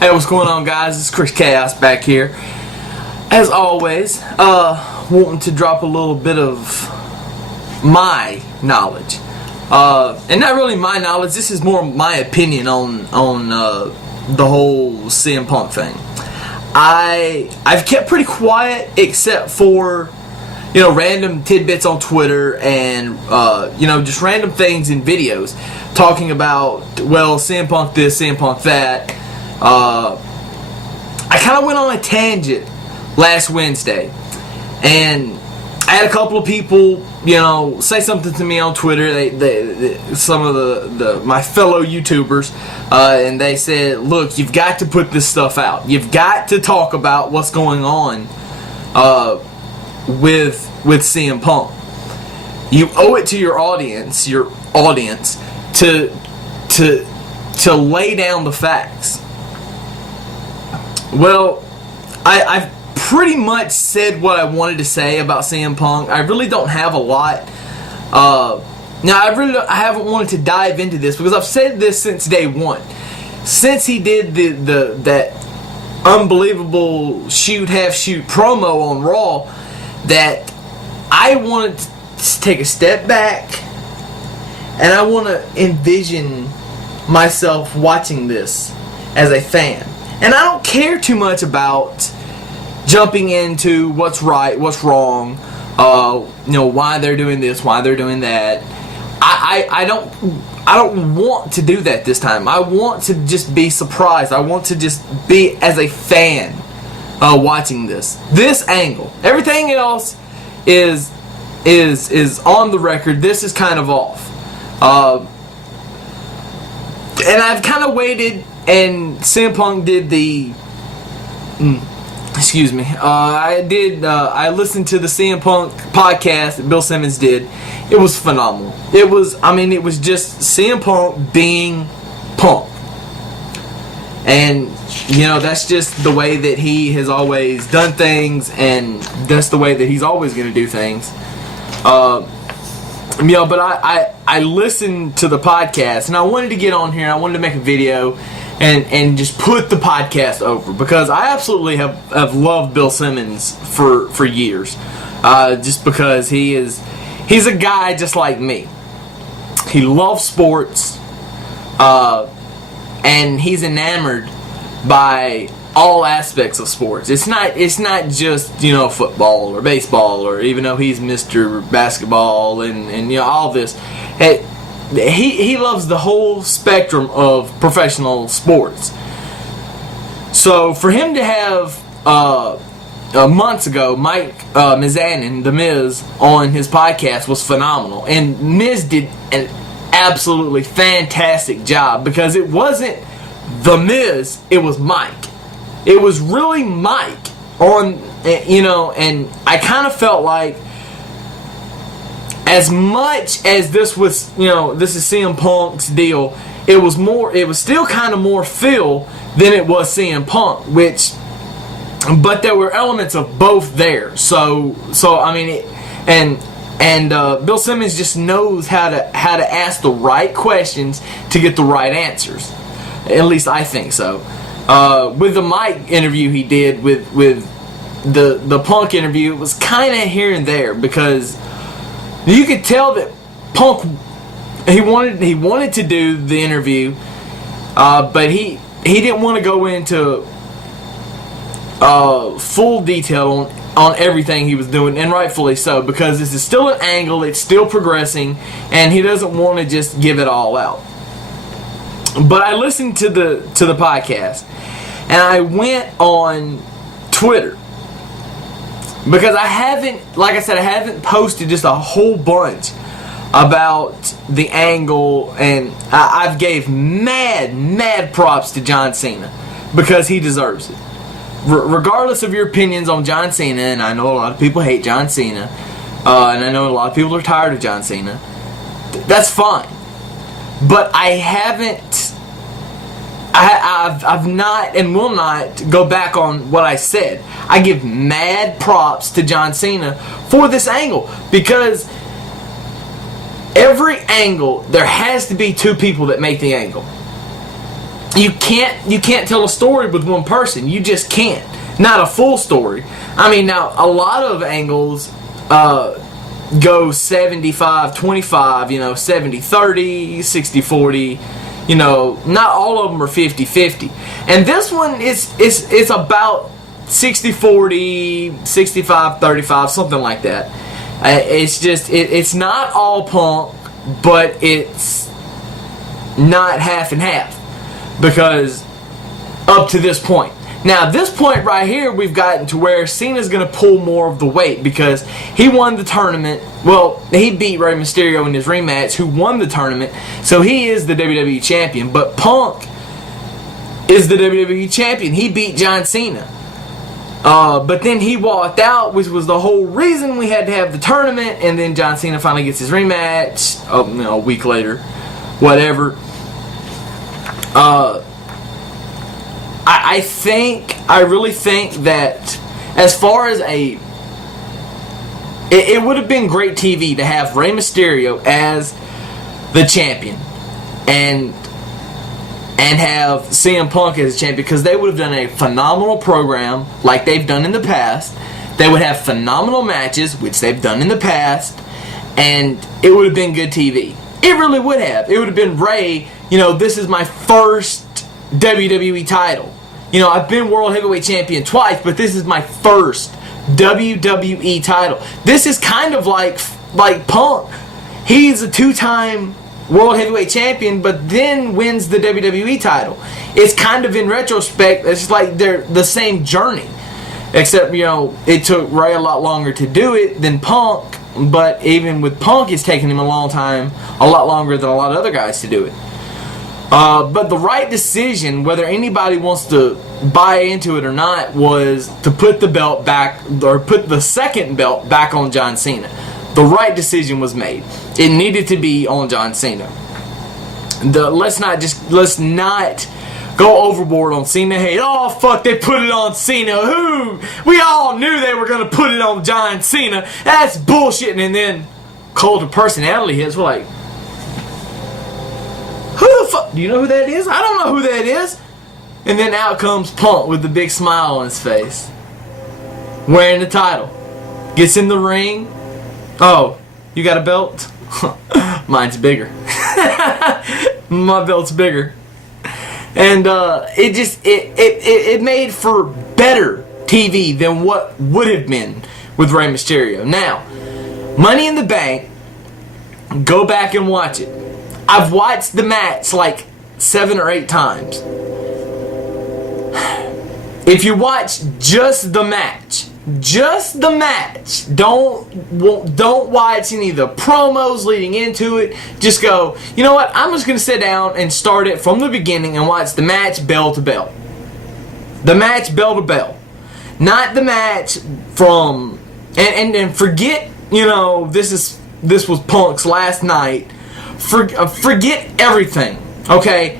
Hey, what's going on, guys? It's Chris Chaos back here. As always, wanting to drop a little bit of my knowledge. And not really my knowledge, this is more my opinion on the whole CM Punk thing. I've kept pretty quiet except for, random tidbits on Twitter and, just random things in videos talking about, well, CM Punk this, CM Punk that. I kind of went on a tangent last Wednesday, and I had a couple of people, say something to me on Twitter. Some of my fellow YouTubers, and they said, "Look, you've got to put this stuff out. You've got to talk about what's going on with CM Punk. You owe it to your audience to lay down the facts." Well, I've pretty much said what I wanted to say about CM Punk. I really don't have a lot. Now, I haven't wanted to dive into this because I've said this since day one. Since he did that unbelievable half-shoot promo on Raw, that I wanted to take a step back and I want to envision myself watching this as a fan. And I don't care too much about jumping into what's right, what's wrong, why they're doing this, why they're doing that. I don't want to do that this time. I want to just be surprised. I want to just be as a fan watching this angle. Everything else is on the record. This is kind of off. And I've kind of waited. And CM Punk did I listened to the CM Punk podcast that Bill Simmons did. It was phenomenal. It was just CM Punk being Punk. And, that's just the way that he has always done things, and that's the way that he's always going to do things. But I listened to the podcast, and I wanted to get on here, and I wanted to make a video and just put the podcast over, because I absolutely have loved Bill Simmons for years, just because he's a guy just like me. He loves sports, and he's enamored by all aspects of sports. It's not just football or baseball, or even though he's Mr. Basketball and all this. He loves the whole spectrum of professional sports. So for him to have months ago Mike Mizanin, The Miz, on his podcast was phenomenal, and Miz did an absolutely fantastic job, because it wasn't The Miz, it was Mike. It was really Mike on, and I kind of felt like, as much as this was, this is CM Punk's deal, it was still kind of more Phil than it was CM Punk, but there were elements of both there. So I mean, Bill Simmons just knows how to ask the right questions to get the right answers. At least I think so. With the Mike interview he did with the Punk interview, it was kind of here and there, because you could tell that Punk, he wanted to do the interview, but he didn't want to go into full detail on everything he was doing, and rightfully so, because this is still an angle, it's still progressing, and he doesn't want to just give it all out. But I listened to the podcast, and I went on Twitter, because I haven't posted just a whole bunch about the angle, and I've gave mad props to John Cena, because he deserves it. Regardless of your opinions on John Cena, and I know a lot of people hate John Cena, and I know a lot of people are tired of John Cena, that's fine. But I've not and will not go back on what I said. I give mad props to John Cena for this angle, because every angle, there has to be two people that make the angle. you can't tell a story with one person. You just can't. Not a full story. I mean, now a lot of angles go 75-25, 70-30, 60-40. Not all of them are 50-50. And this one it's about 60-40, 65-35, something like that. It's not all Punk, but it's not half and half, because up to this point. Now, this point right here, we've gotten to where Cena's going to pull more of the weight because he won the tournament. Well, he beat Rey Mysterio in his rematch, who won the tournament, so he is the WWE Champion. But Punk is the WWE Champion. He beat John Cena. But then he walked out, which was the whole reason we had to have the tournament, and then John Cena finally gets his rematch a week later. Whatever. I really think that as far as it would have been great TV to have Rey Mysterio as the champion and have CM Punk as champion, because they would have done a phenomenal program like they've done in the past. They would have phenomenal matches, which they've done in the past, and it would have been good TV. It really would have. It would have been Rey, this is my first WWE title. I've been World Heavyweight Champion twice, but this is my first WWE title. This is kind of like Punk. He's a 2-time World Heavyweight Champion, but then wins the WWE title. It's kind of, in retrospect, it's like they're the same journey. Except, it took Rey a lot longer to do it than Punk, but even with Punk, it's taken him a lot longer than a lot of other guys to do it. But the right decision, whether anybody wants to buy into it or not, was to put the belt back, or put the second belt back on John Cena. The right decision was made. It needed to be on John Cena. Let's not go overboard on Cena hate. Oh, fuck, they put it on Cena. Who? We all knew they were going to put it on John Cena. That's bullshit. And then cult of personality hits. We're like, who the fuck? Do you know who that is? I don't know who that is. And then out comes Punk with the big smile on his face, wearing the title. Gets in the ring. Oh, you got a belt? Mine's bigger. My belt's bigger. And it made for better TV than what would have been with Rey Mysterio. Now, Money in the Bank, go back and watch it. I've watched the match like 7 or 8 times. If you watch just the match, don't watch any of the promos leading into it. Just go, you know what, I'm just going to sit down and start it from the beginning and watch the match bell to bell. The match bell to bell. Not the match from, and forget, this was Punk's last night. Forget everything, okay?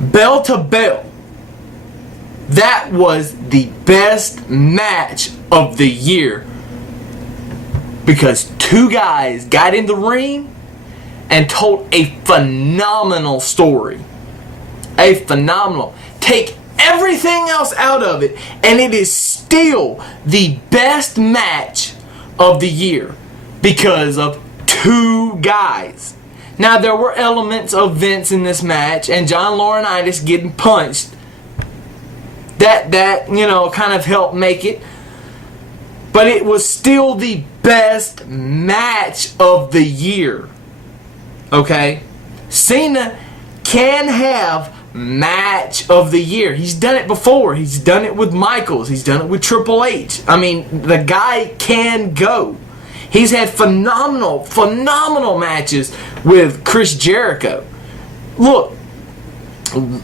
Bell to bell. That was the best match of the year, because 2 guys got in the ring and told a phenomenal story. Take everything else out of it, and it is still the best match of the year because of 2 guys. Now, there were elements of Vince in this match and John Laurinaitis getting punched that kind of helped make it. But it was still the best match of the year. Okay? Cena can have match of the year. He's done it before. He's done it with Michaels. He's done it with Triple H. I mean, the guy can go. He's had phenomenal matches with Chris Jericho. Look,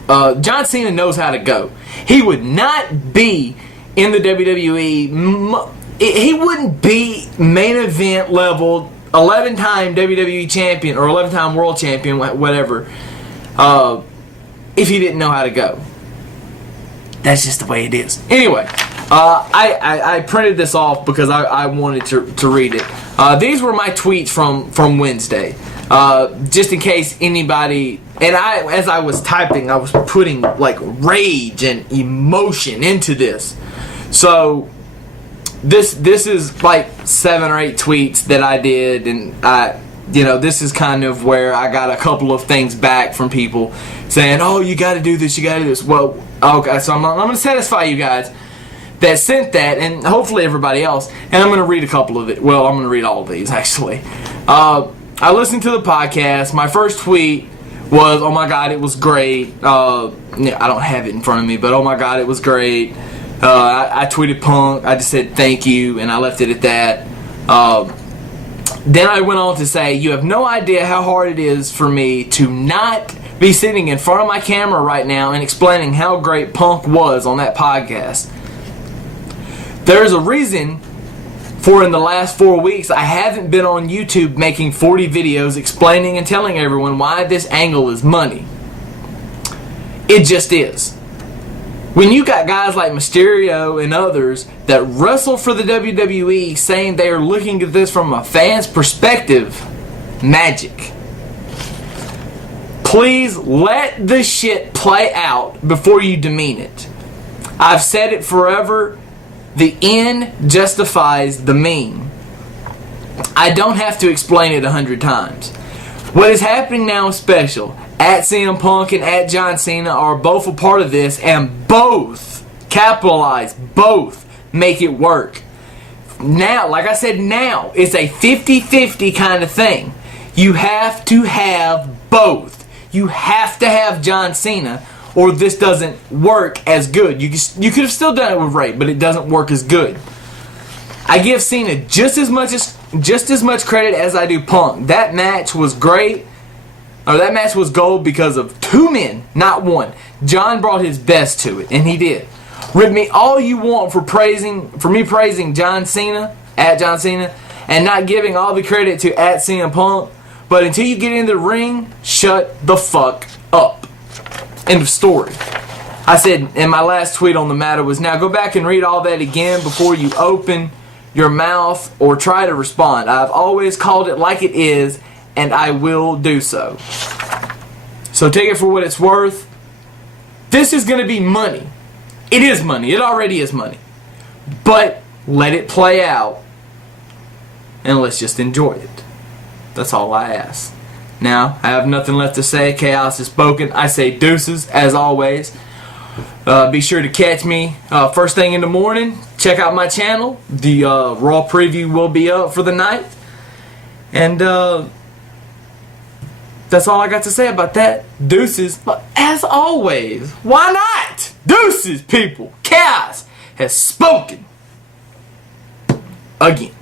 John Cena knows how to go. He would not be in the WWE. He wouldn't be main event level, 11-time WWE champion or 11-time world champion, whatever, if he didn't know how to go. That's just the way it is. Anyway, I printed this off because I wanted to read it. These were my tweets from Wednesday. Just in case anybody And as I was typing, I was putting like rage and emotion into this. So this is like 7 or 8 tweets that I did, and this is kind of where I got a couple of things back from people saying, "Oh, you got to do this, you got to do this." Well, okay, so I'm going to satisfy you guys that sent that, and hopefully everybody else. And I'm going to read a couple of it. Well, I'm going to read all of these actually. I listened to the podcast. My first tweet was, "Oh my God, it was great." I don't have it in front of me, but oh my God, it was great. I tweeted Punk. I just said thank you, and I left it at that. Then I went on to say, "You have no idea how hard it is for me to not be sitting in front of my camera right now and explaining how great Punk was on that podcast. There's a reason for in the last 4 weeks I haven't been on YouTube making 40 videos explaining and telling everyone why this angle is money. It just is. When you got guys like Mysterio and others that wrestle for the WWE saying they are looking at this from a fan's perspective, magic. Please let the shit play out before you demean it. I've said it forever. The end justifies the mean. I don't have to explain it 100 times. What is happening now is special. At CM Punk and at John Cena are both a part of this, and both, capitalize, both make it work. Now, like I said, now it's a 50-50 kind of thing. You have to have both. You have to have John Cena, or this doesn't work as good. You could have still done it with Ray, but it doesn't work as good. I give Cena just as much credit as I do Punk. That match was great. Or that match was gold because of 2 men, not 1. John brought his best to it, and he did. Rip me all you want for me praising John Cena, at John Cena, and not giving all the credit to at CM Punk. But until you get into the ring, shut the fuck up. End of story. I said in my last tweet on the matter was, now go back and read all that again before you open your mouth or try to respond. I've always called it like it is, and I will do so. So take it for what it's worth. This is going to be money. It is money. It already is money. But let it play out, and let's just enjoy it. That's all I ask. Now, I have nothing left to say. Chaos is spoken. I say deuces, as always. Be sure to catch me first thing in the morning. Check out my channel. The Raw preview will be up for the night. And that's all I got to say about that. Deuces. But as always, why not? Deuces, people. Chaos has spoken. Again.